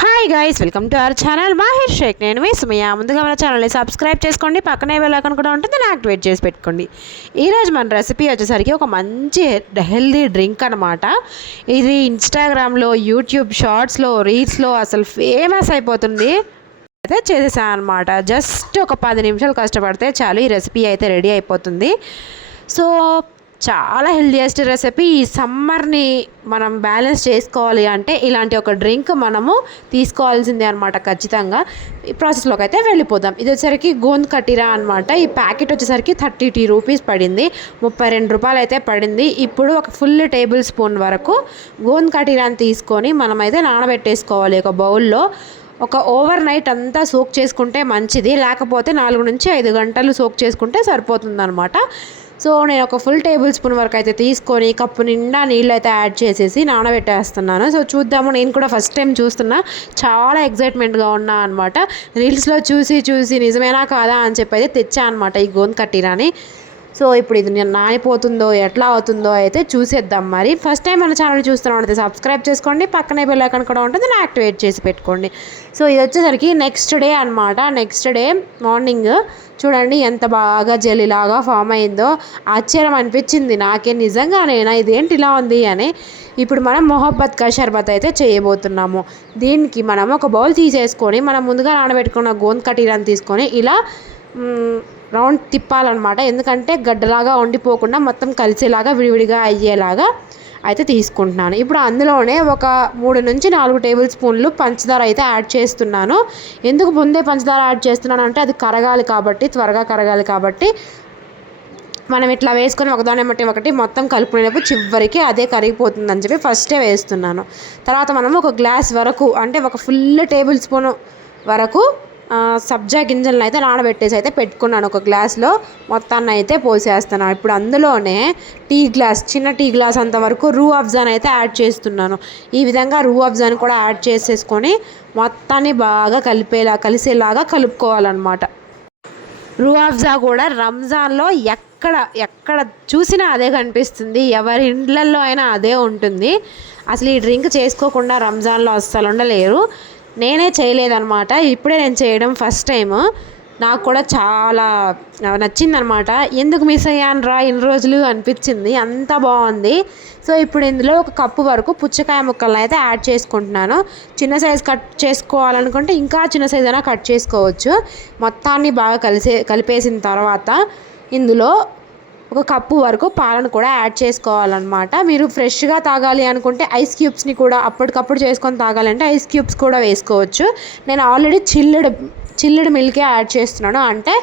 Hi guys welcome to our channel Mahir Shaikh నేను మీ Sumayya. ముందుగా మన ఛానల్ని సబ్స్క్రైబ్ చేసుకోండి. పక్కనే వెళ్ళాకని కూడా ఉంటుంది. దాన్ని యాక్టివేట్ చేసి పెట్టుకోండి. ఈరోజు మన రెసిపీ వచ్చేసరికి ఒక మంచి హెల్దీ డ్రింక్ అనమాట ఇది ఇన్స్టాగ్రామ్లో యూట్యూబ్ షార్ట్స్లో రీల్స్లో అసలు ఫేమస్ అయిపోతుంది. అయితే చేసేసాను అనమాట జస్ట్ ఒక పది నిమిషాలు కష్టపడితే చాలు. ఈ రెసిపీ అయితే రెడీ అయిపోతుంది. సో చాలా హెల్దియెస్ట్ రెసిపీ ఈ సమ్మర్ని మనం బ్యాలెన్స్ చేసుకోవాలి అంటే ఇలాంటి ఒక డ్రింక్ మనము తీసుకోవాల్సిందే అనమాట ఖచ్చితంగా. ఈ ప్రాసెస్లోకి అయితే వెళ్ళిపోదాం. ఇది వచ్చేసరికి గోంద్ కటీరా అనమాట ఈ ప్యాకెట్ వచ్చేసరికి థర్టీ టీ రూపీస్ పడింది. ముప్పై రెండు రూపాయలు అయితే పడింది. ఇప్పుడు ఒక ఫుల్ టేబుల్ స్పూన్ వరకు గోంద్ కటీరాని తీసుకొని మనమైతే నానబెట్టేసుకోవాలి ఒక బౌల్లో ఒక ఓవర్ నైట్ అంతా సోక్ చేసుకుంటే మంచిది. లేకపోతే నాలుగు నుంచి ఐదు గంటలు సోక్ చేసుకుంటే సరిపోతుంది అనమాట సో నేను ఒక ఫుల్ టేబుల్ స్పూన్ వరకు అయితే తీసుకొని కప్పు నిండా నీళ్ళు అయితే యాడ్ చేసేసి నానబెట్టేస్తున్నాను. సో చూద్దాము నేను కూడా ఫస్ట్ టైం చూస్తున్నా. చాలా ఎక్సైట్మెంట్గా ఉన్నా అనమాట రీల్స్లో చూసి చూసి నిజమేనా కాదా అని చెప్పి అయితే తెచ్చా అనమాట ఈ గోంద కట్టిరాని సో ఇప్పుడు ఇది నేను నానిపోతుందో ఎట్లా అవుతుందో అయితే చూసేద్దాం మరి. ఫస్ట్ టైం మన ఛానల్ చూస్తున్నాం అయితే సబ్స్క్రైబ్ చేసుకోండి. పక్కనే బెల్ ఐకాన్ కూడా ఉంటుంది. దాన్ని యాక్టివేట్ చేసి పెట్టుకోండి. సో ఇది వచ్చేసరికి నెక్స్ట్ డే అనమాట నెక్స్ట్ డే మార్నింగ్ చూడండి ఎంత బాగా జల్లిలాగా ఫామ్ అయిందో. ఆశ్చర్యం అనిపించింది. నాకే నిజంగానేనా? ఇదేంటి ఇలా ఉంది అని ఇప్పుడు మనం మొహబ్బత్ కా షర్బత్ అయితే చేయబోతున్నాము. దీనికి మనం ఒక బౌల్ తీసేసుకొని మనం ముందుగా నానబెట్టుకున్న గోంద్ కటీరాన్ని తీసుకొని ఇలా రౌండ్ తిప్పాలన్నమాట. ఎందుకంటే గడ్డలాగా వండిపోకుండా మొత్తం కలిసేలాగా విడివిడిగా అయ్యేలాగా అయితే తీసుకుంటున్నాను. ఇప్పుడు అందులోనే ఒక మూడు నుంచి నాలుగు టేబుల్ స్పూన్లు పంచదార అయితే యాడ్ చేస్తున్నాను. ఎందుకు ముందే పంచదార యాడ్ చేస్తున్నాను అంటే అది కరగాలి కాబట్టి త్వరగా కరగాలి కాబట్టి మనం ఇట్లా వేసుకొని ఒకదాని బట్టి ఒకటి మొత్తం కలుపుకునేటప్పుడు చివరికి అదే కరిగిపోతుందని చెప్పి ఫస్టే వేస్తున్నాను. తర్వాత మనం ఒక గ్లాస్ వరకు అంటే ఒక ఫుల్ టేబుల్ స్పూన్ వరకు సబ్జా గింజలను అయితే నానబెట్టేసి అయితే పెట్టుకున్నాను ఒక గ్లాస్లో. మొత్తాన్ని అయితే పోసేస్తున్నాను. ఇప్పుడు అందులోనే టీ గ్లాస్ చిన్న టీ గ్లాస్ అంతవరకు రూ అఫ్జాన్ అయితే యాడ్ చేస్తున్నాను. ఈ విధంగా రూ అఫ్జాన్ కూడా యాడ్ చేసేసుకొని మొత్తాన్ని బాగా కలిపేలా కలిసేలాగా కలుపుకోవాలన్నమాట. రూ అఫ్జా కూడా రంజాన్లో ఎక్కడ ఎక్కడ చూసినా అదే కనిపిస్తుంది. ఎవరి ఇండ్లల్లో అయినా అదే ఉంటుంది. అసలు ఈ డ్రింక్ చేసుకోకుండా రంజాన్లో అస్సలు ఉండలేరు. నేనే చేయలేదన్నమాట. ఇప్పుడే నేను చేయడం ఫస్ట్ టైం నాకు కూడా చాలా నచ్చిందనమాట ఎందుకు మిస్ అయ్యాను రా ఇన్ని రోజులు అనిపించింది. అంత బాగుంది. సో ఇప్పుడు ఇందులో ఒక కప్పు వరకు పుచ్చకాయ ముక్కలను అయితే యాడ్ చేసుకుంటున్నాను. చిన్న సైజ్ కట్ చేసుకోవాలనుకుంటే ఇంకా చిన్న సైజ్ అయినా కట్ చేసుకోవచ్చు. మొత్తాన్ని బాగా కలిసే కలిపేసిన తర్వాత ఇందులో ఒక కప్పు వరకు పాలను కూడా యాడ్ చేసుకోవాలన్నమాట. మీరు ఫ్రెష్గా తాగాలి అనుకుంటే ఐస్ క్యూబ్స్ని కూడా అప్పటికప్పుడు చేసుకొని తాగాలంటే ఐస్ క్యూబ్స్ కూడా వేసుకోవచ్చు. నేను ఆల్రెడీ చిల్లుడు చిల్లుడు మిల్కే యాడ్ చేస్తున్నాను. అంటే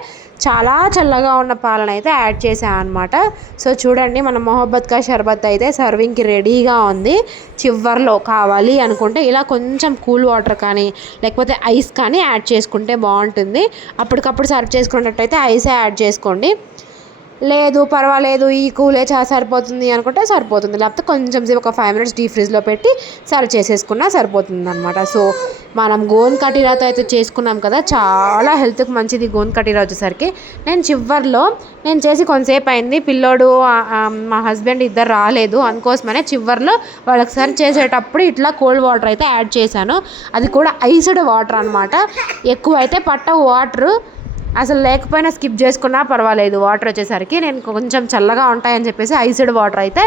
చాలా చల్లగా ఉన్న పాలన అయితే యాడ్ చేసాను అనమాట సో చూడండి మన మొహబ్బత్ కా షర్బత్ అయితే సర్వింగ్కి రెడీగా ఉంది. చివర్లో కావాలి అనుకుంటే ఇలా కొంచెం కూల్ వాటర్ కానీ లేకపోతే ఐస్ కానీ యాడ్ చేసుకుంటే బాగుంటుంది. అప్పటికప్పుడు సర్వ్ చేసుకున్నట్టయితే ఐసే యాడ్ చేసుకోండి. లేదు పర్వాలేదు ఈ కూలే చా సరిపోతుంది అనుకుంటే సరిపోతుంది. లేకపోతే కొంచెం సేపు ఒక ఫైవ్ మినిట్స్ డీ ఫ్రిడ్జ్లో పెట్టి సర్వ్ చేసేసుకున్నా సరిపోతుంది అనమాట సో మనం గోన్ కటీరాతో అయితే చేసుకున్నాం కదా చాలా హెల్త్కి మంచిది గోన్ కటీరా వచ్చేసరికి. నేను చివర్లో నేను చేసి కొంతసేపు అయింది పిల్లోడు మా హస్బెండ్ ఇద్దరు రాలేదు అందుకోసమనే చివర్లో వాళ్ళకి సర్వ్ చేసేటప్పుడు ఇట్లా కోల్డ్ వాటర్ అయితే యాడ్ చేశాను. అది కూడా ఐస్డ్ వాటర్ అనమాట ఎక్కువ అయితే పట్ట వాటర్ అసలు లేకపోయినా స్కిప్ చేసుకున్నా పర్వాలేదు. వాటర్ వచ్చేసరికి నేను కొంచెం చల్లగా ఉంటాయని చెప్పేసి ఐసిడ్ వాటర్ అయితే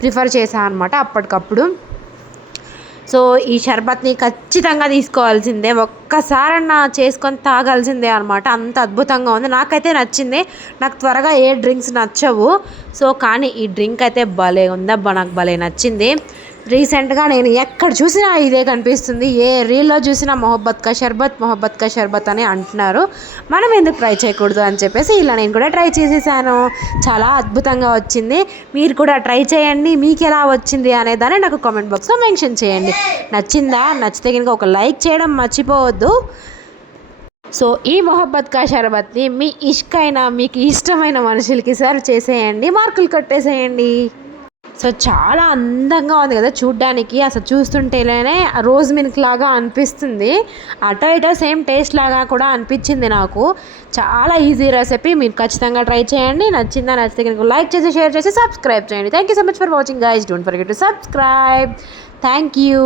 ప్రిఫర్ చేశాను అనమాట అప్పటికప్పుడు. సో ఈ షర్బత్ని ఖచ్చితంగా తీసుకోవాల్సిందే. ఒక్కసారన్నా చేసుకొని తాగాల్సిందే అనమాట అంత అద్భుతంగా ఉంది. నాకైతే నచ్చింది. నాకు త్వరగా ఏ డ్రింక్స్ నచ్చవు. సో కానీ ఈ డ్రింక్ అయితే భలే ఉందబ్బా. నాకు భలే నచ్చింది. రీసెంట్గా నేను ఎక్కడ చూసినా ఇదే కనిపిస్తుంది. ఏ రీల్లో చూసినా మొహబ్బత్ కా షర్బత్ మొహబ్బత్ కా షర్బత్ అని అంటున్నారు. మనం ఎందుకు ట్రై చేయకూడదు అని చెప్పేసి ఇలా నేను కూడా ట్రై చేసేసాను. చాలా అద్భుతంగా వచ్చింది. మీరు కూడా ట్రై చేయండి. మీకు ఎలా వచ్చింది అనేదాన్ని నాకు కామెంట్ బాక్స్లో మెన్షన్ చేయండి. నచ్చిందా? నచ్చితే కనుక ఒక లైక్ చేయడం మర్చిపోవద్దు. సో ఈ మొహబ్బత్ కా షర్బత్ని మీ ఇష్కైన మీకు ఇష్టమైన మనుషులకి సర్వ్ చేసేయండి. మార్కులు కట్టేసేయండి. సో చాలా అందంగా ఉంది కదా చూడ్డానికి. అసలు చూస్తుంటేనే రోజ్ మిల్క్ లాగా అనిపిస్తుంది. అటో ఇటో సేమ్ టేస్ట్ లాగా కూడా అనిపించింది నాకు. చాలా ఈజీ రెసిపీ. మీరు ఖచ్చితంగా ట్రై చేయండి. నచ్చిందా నచ్చితే కనుక లైక్ చేసి షేర్ చేసి సబ్స్క్రైబ్ చేయండి. Thank you so much for watching guys don't forget to subscribe thank you